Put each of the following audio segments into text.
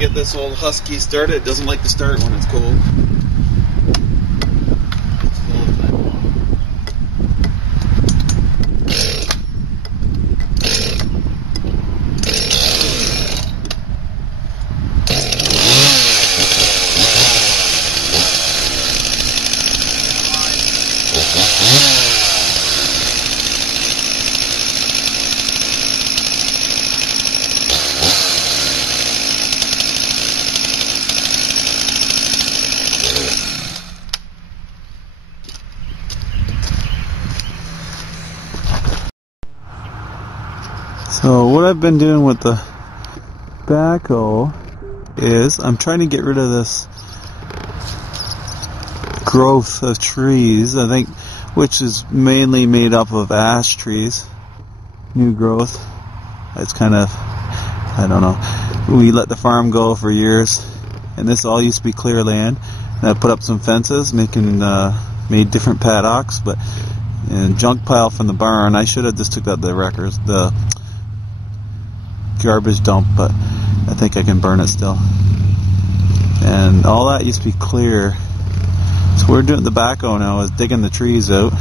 get this old Husky started. It doesn't like to start when it's cold. So what I've been doing with the backhoe is I'm trying to get rid of this growth of trees, I think, which is mainly made up of ash trees, new growth. It's kind of, I don't know, we let the farm go for years, and this all used to be clear land, and I put up some fences, made different paddocks, but and junk pile from the barn. I should have just took out the garbage dump, but I think I can burn it still. And all that used to be clear. So we're doing the backhoe now is digging the trees out,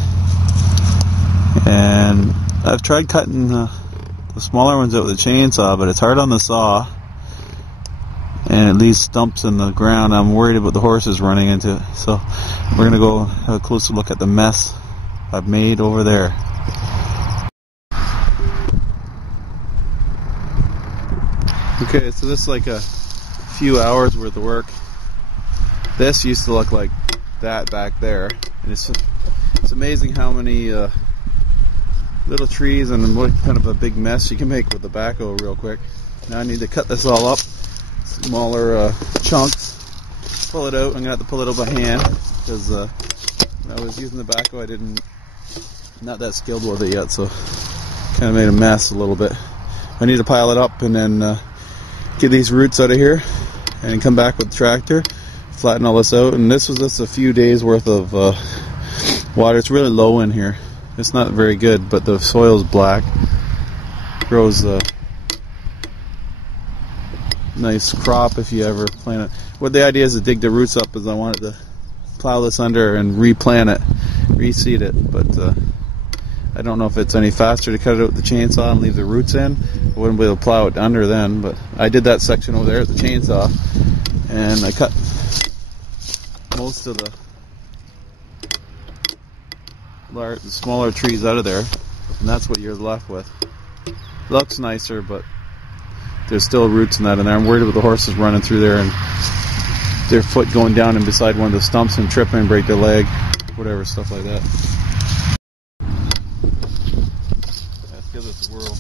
and I've tried cutting the smaller ones out with a chainsaw, but it's hard on the saw and it leaves stumps in the ground. I'm worried about the horses running into it, so we're gonna go have a closer look at the mess I've made over there. Okay, so this is like a few hours worth of work. This used to look like that back there, and it's amazing how many little trees and what kind of a big mess you can make with the backhoe real quick. Now I need to cut this all up, smaller chunks, pull it out. I'm gonna have to pull it out by hand because when I was using the backhoe not that skilled with it yet, so kind of made a mess a little bit. I need to pile it up and then get these roots out of here and come back with the tractor, flatten all this out. And this was just a few days worth of water. It's really low in here. It's not very good, but the soil's black. Grows a nice crop if you ever plant it. What the idea is to dig the roots up is I wanted to plow this under and replant it, reseed it, but I don't know if it's any faster to cut it out with the chainsaw and leave the roots in. I wouldn't be able to plow it under then, but I did that section over there at the chainsaw, and I cut most of the smaller trees out of there, and that's what you're left with. Looks nicer, but there's still roots in that in there. I'm worried about the horses running through there and their foot going down and beside one of the stumps and tripping and break their leg, whatever, stuff like that. Let's give this a whirl.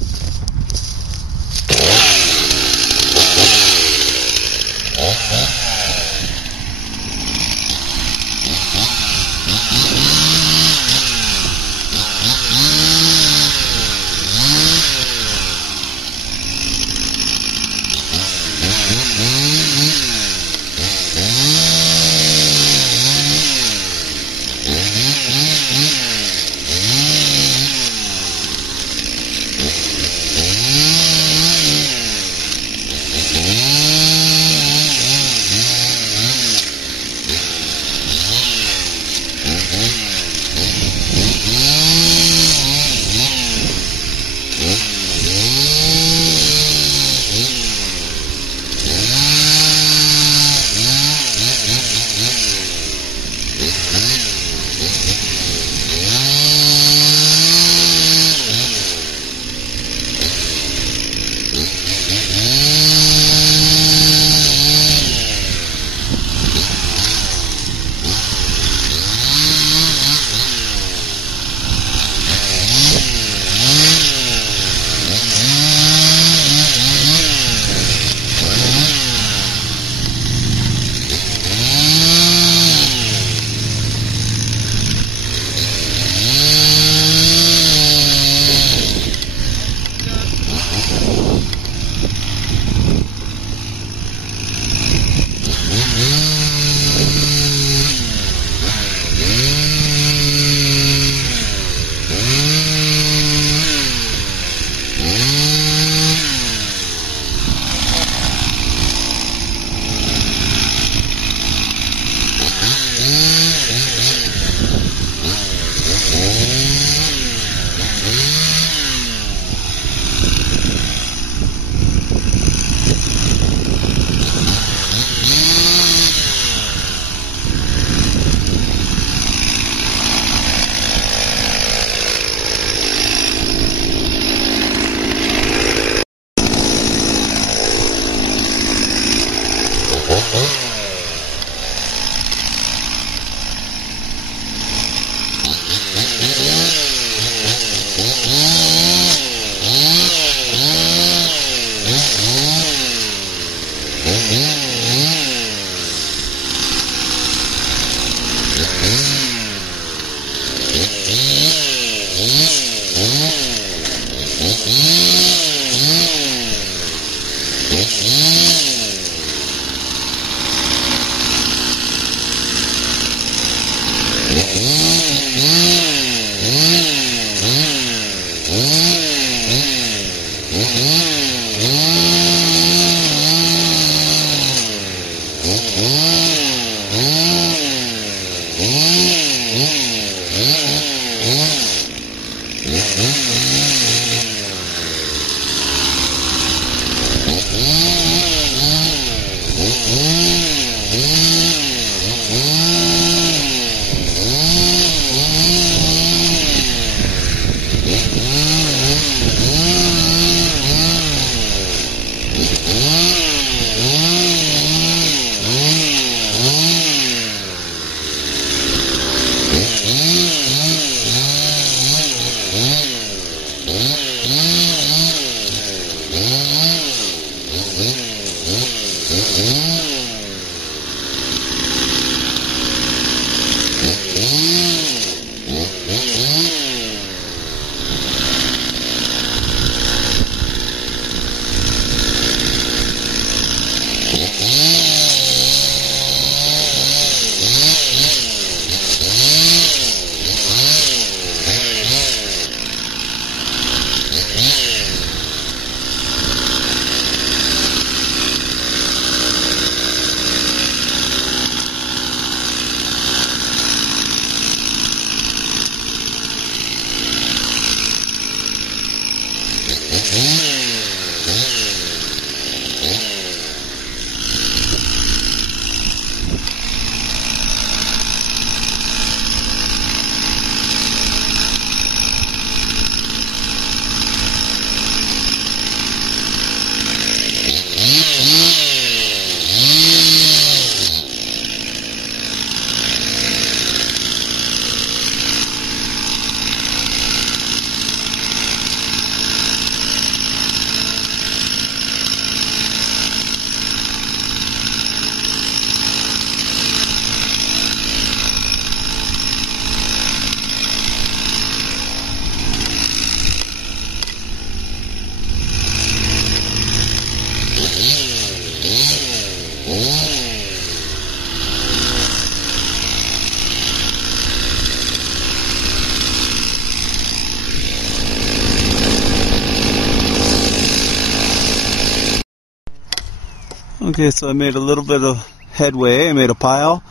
Okay, so I made a little bit of headway. I made a pile.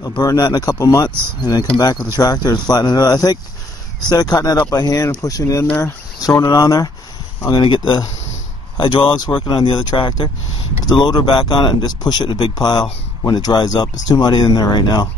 I'll burn that in a couple months and then come back with the tractor and flatten it out. I think instead of cutting it up by hand and pushing it in there, throwing it on there, I'm going to get the hydraulics working on the other tractor, put the loader back on it and just push it in a big pile when it dries up. It's too muddy in there right now.